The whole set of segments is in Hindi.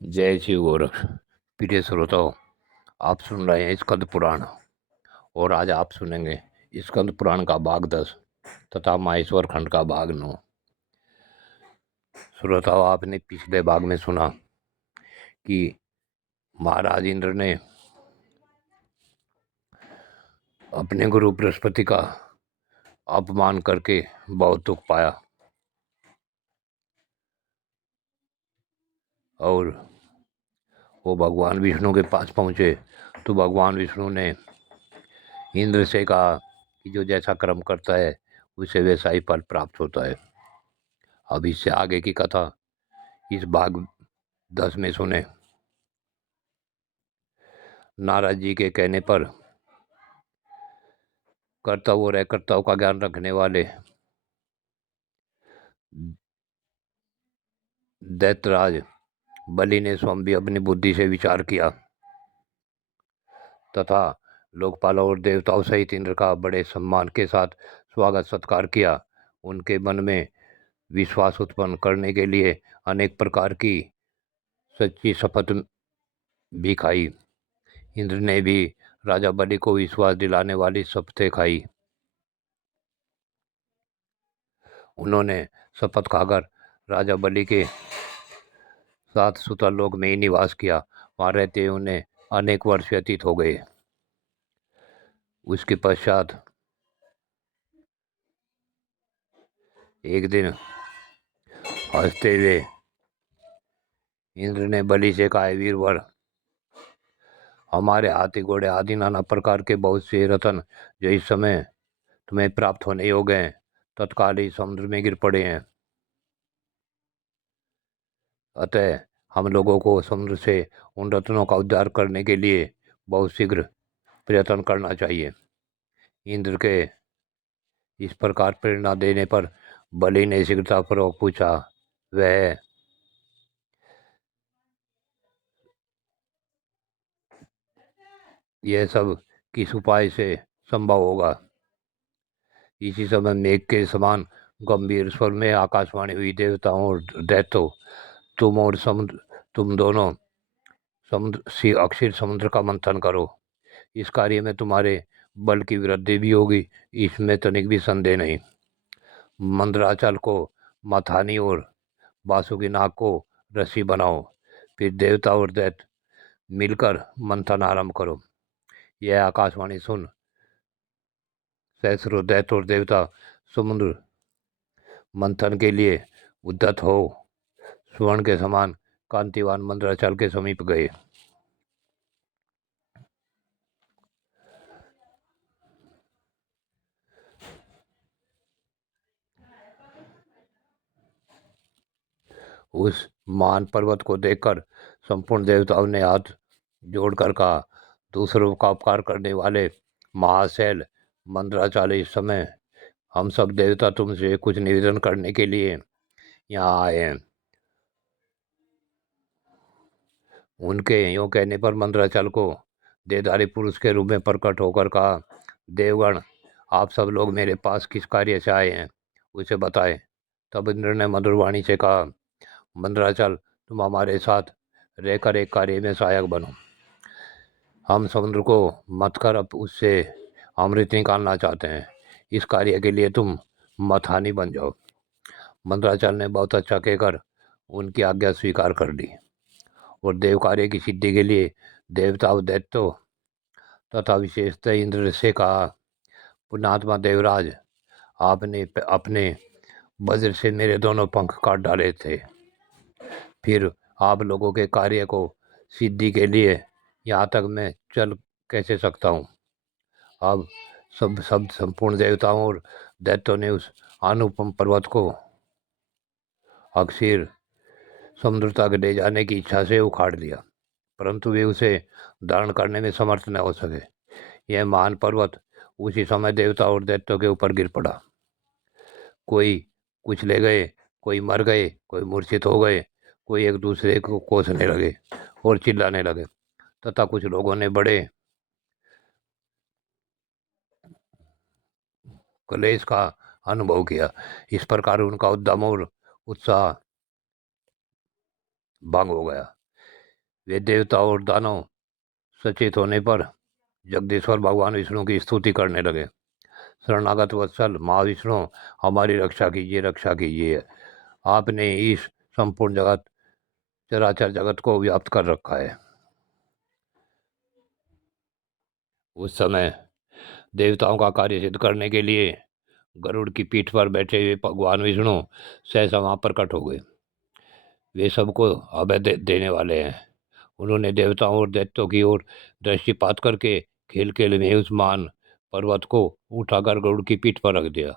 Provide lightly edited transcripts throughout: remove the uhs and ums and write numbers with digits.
जय शिव गोरख। प्रिय श्रोताओं, आप सुन रहे हैं स्कंद पुराण और आज आप सुनेंगे स्कंद पुराण का भाग 10 तथा माहेश्वर खंड का भाग 9। श्रोताओं, आपने पिछले भाग में सुना कि महाराज इंद्र ने अपने गुरु बृहस्पति का अपमान करके बहुत दुख पाया और वो भगवान विष्णु के पास पहुँचे तो भगवान विष्णु ने इंद्र से कहा कि जो जैसा कर्म करता है उसे वैसा ही फल प्राप्त होता है। अब इससे आगे की कथा इस भाग 10 में सुने। नारद जी के कहने पर कर्तव्य और अकर्तव्य का ज्ञान रखने वाले दैत्यराज बलि ने स्वयं भी अपनी बुद्धि से विचार किया तथा लोकपालों और देवताओं सहित इंद्र का बड़े सम्मान के साथ स्वागत सत्कार किया। उनके मन में विश्वास उत्पन्न करने के लिए अनेक प्रकार की सच्ची शपथ भी खाई। इंद्र ने भी राजा बलि को विश्वास दिलाने वाली शपथें खाई। उन्होंने शपथ खाकर राजा बलि के साथ सुतरलोक में ही निवास किया। वहाँ रहते ही उन्हें अनेक वर्ष व्यतीत हो गए। उसके पश्चात एक दिन हंसते हुए इंद्र ने बलि से कहा, वीरवर, हमारे हाथी घोड़े आदि नाना प्रकार के बहुत से रत्न जो इस समय तुम्हें प्राप्त होने योग्य हैं तत्काल ही समुद्र में गिर पड़े हैं। अतः हम लोगों को समुद्र से उन रत्नों का उद्धार करने के लिए बहुत शीघ्र प्रयत्न करना चाहिए। इंद्र के इस प्रकार प्रेरणा देने पर बलि ने शीघ्रतापूर्वक पूछा, वह यह सब किस उपाय से संभव होगा? इसी समय मेघ के समान गंभीर स्वर में आकाशवाणी हुई, देवताओं और दैत्यों, तुम दोनों अक्षीर समुद्र का मंथन करो। इस कार्य में तुम्हारे बल की वृद्धि भी होगी, इसमें तनिक भी संदेह नहीं। मंदराचल को मथानी और वासुकीनाग को रस्सी बनाओ। फिर देवता और दैत्य मिलकर मंथन आरंभ करो। यह आकाशवाणी सुन सहस्रों दैत्य और देवता समुद्र मंथन के लिए उद्यत हो स्वर्ण के समान कांतिवान मंदराचल के समीप गए। उस महान पर्वत को देखकर संपूर्ण देवताओं ने हाथ जोड़कर कहा, दूसरों का उपकार करने वाले महाशैल मंदराचल, इस समय हम सब देवता तुमसे कुछ निवेदन करने के लिए यहाँ आए हैं। उनके यूँ कहने पर मंदराचल को देहधारी पुरुष के रूप में प्रकट होकर कहा, देवगण, आप सब लोग मेरे पास किस कार्य से आए हैं उसे बताएं। तब इंद्र ने मधुरवाणी से कहा, मंदराचल, तुम हमारे साथ रहकर एक कार्य में सहायक बनो। हम समुद्र को मथकर अब उससे अमृत निकालना चाहते हैं। इस कार्य के लिए तुम मथानी बन जाओ। मंदराचल ने बहुत अच्छा कहकर उनकी आज्ञा स्वीकार कर ली और देव कार्य की सिद्धि के लिए देवता और दैत्यों तथा विशेषतः इंद्र से कहा, पुण्यात्मा देवराज, आपने अपने वज्र से मेरे दोनों पंख काट डाले थे, फिर आप लोगों के कार्य को सिद्धि के लिए यहाँ तक मैं चल कैसे सकता हूँ? अब सब संपूर्ण देवताओं और दैत्यों ने उस अनुपम पर्वत को अक्षीर समुद्र तक ले जाने की इच्छा से उखाड़ दिया, परंतु वे उसे धारण करने में समर्थ न हो सके। यह महान पर्वत उसी समय देवता और दैत्यों के ऊपर गिर पड़ा। कोई कुछ ले गए, कोई मर गए, कोई मूर्छित हो गए, कोई एक दूसरे को कोसने लगे और चिल्लाने लगे तथा कुछ लोगों ने बड़े क्लेश का अनुभव किया। इस प्रकार उनका उद्यम और उत्साह भंग हो गया। वे देवता और दानव सचेत होने पर जगदीश्वर भगवान विष्णु की स्तुति करने लगे। शरणागत वत्सल महाविष्णु, हमारी रक्षा कीजिए। आपने इस संपूर्ण चराचर जगत को व्याप्त कर रखा है। उस समय देवताओं का कार्य सिद्ध करने के लिए गरुड़ की पीठ पर बैठे हुए भगवान विष्णु सहसा वहां प्रकट हो गए। वे सबको अभय देने वाले हैं। उन्होंने देवताओं और दैत्यों की ओर दृष्टिपात करके खेल खेल में उस महान पर्वत को उठाकर गरुड़ की पीठ पर रख दिया।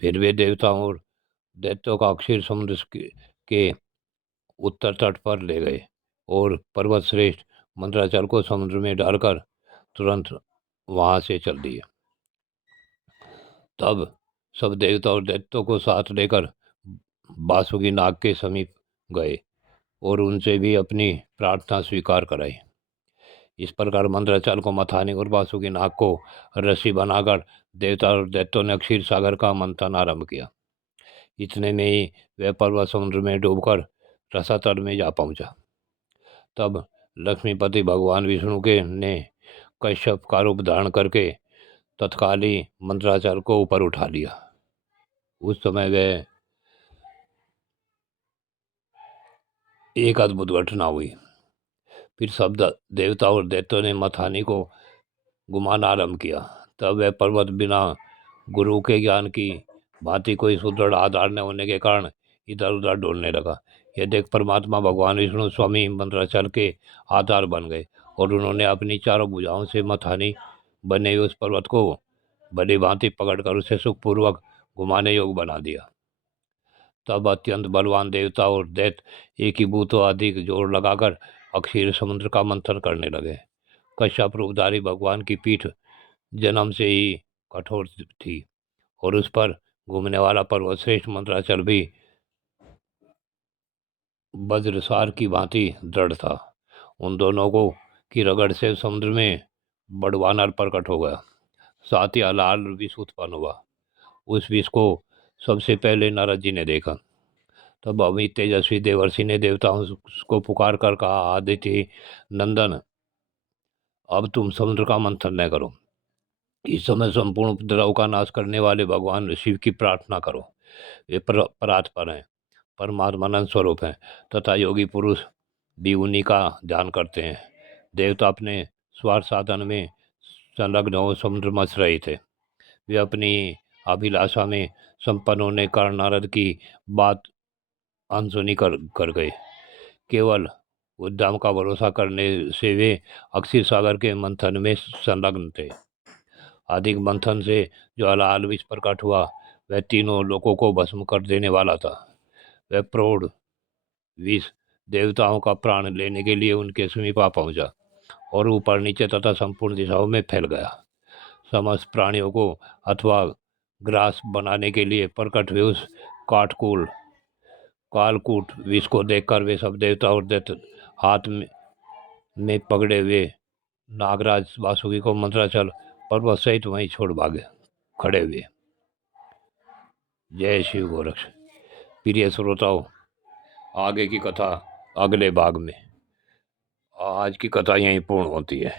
फिर वे देवताओं और दैत्यों का क्षीर समुद्र के उत्तर तट पर ले गए और पर्वत श्रेष्ठ मंत्राचल को समुद्र में डालकर तुरंत वहां से चल दिए। तब सब देवता और दैत्यों को साथ लेकर वासुकी नाग के समीप गए और उनसे भी अपनी प्रार्थना स्वीकार कराई। इस प्रकार मंत्राचल को मथाने और वासुकी नाग को रस्सी बनाकर देवता और दैत्यों ने क्षीर सागर का मंथन आरंभ किया। इतने में ही वह पर्वत समुद्र में डूबकर रसातल में जा पहुंचा। तब लक्ष्मीपति भगवान विष्णु के ने कश्यप का रूप धारण करके तत्काल ही मंत्राचल को ऊपर उठा लिया। उस समय वह एक अद्भुत घटना हुई। फिर सब देवता और दैत्यों ने मथानी को घुमाना आरंभ किया। तब वह पर्वत बिना गुरु के ज्ञान की भांति कोई सुदृढ़ आधार न होने के कारण इधर उधर डोलने लगा। यह देख परमात्मा भगवान विष्णु स्वामी मंत्राचल के आधार बन गए और उन्होंने अपनी चारों भुजाओं से मथानी बने हुए उस पर्वत को भली भांति पकड़कर उसे सुखपूर्वक घुमाने योग्य बना दिया। तब अत्यंत बलवान देवता और दैत्य एक ही भूतों अधिक जोर लगाकर अक्षीर समुद्र का मंथन करने लगे। कश्यप रूपधारी भगवान की पीठ जन्म से ही कठोर थी और उस पर घूमने वाला पर्वत श्रेष्ठ मंत्राचल भी वज्रसार की भांति दृढ़ था। उन दोनों को की रगड़ से समुद्र में बड़वानर प्रकट हो गया। साथ ही अलाल विष उत्पन्न हुआ। उस विष को सबसे पहले नारद जी ने देखा। तब अमित तेजस्वी देवर्षि ने देवताओं को पुकार कर कहा, आदित्य नंदन, अब तुम समुद्र का मंथन न करो। इस समय संपूर्ण उपद्रव का नाश करने वाले भगवान शिव की प्रार्थना करो। वे परात्पर हैं, परमात्मानंद स्वरूप हैं तथा योगी पुरुष भी उन्हीं का ध्यान करते हैं। देवता अपने स्वार्थ साधन में संलग्न हो समुद्र मच रहे थे। वे अपनी अभिलाषा में संपन्न होने कारण नारद की बात अनसुनी कर गए। केवल उद्दाम का भरोसा करने से वे अक्षीर सागर के मंथन में संलग्न थे। अधिक मंथन से जो अलाल विष प्रकट हुआ वह तीनों लोगों को भस्म कर देने वाला था। वह प्रौढ़ विष देवताओं का प्राण लेने के लिए उनके समीप आ पहुंचा और ऊपर नीचे तथा संपूर्ण दिशाओं में फैल गया। समस्त प्राणियों को अथवा ग्रास बनाने के लिए प्रकट हुए उस कालकूट विष को देखकर वे सब देवता और दैत्य हाथ में पकड़े हुए नागराज वासुकी को मंत्राचल पर्वत सहित वहीं छोड़ भागे खड़े हुए। जय शिव गोरक्ष। प्रिय श्रोताओं, आगे की कथा अगले भाग में। आज की कथा यहीं पूर्ण होती है।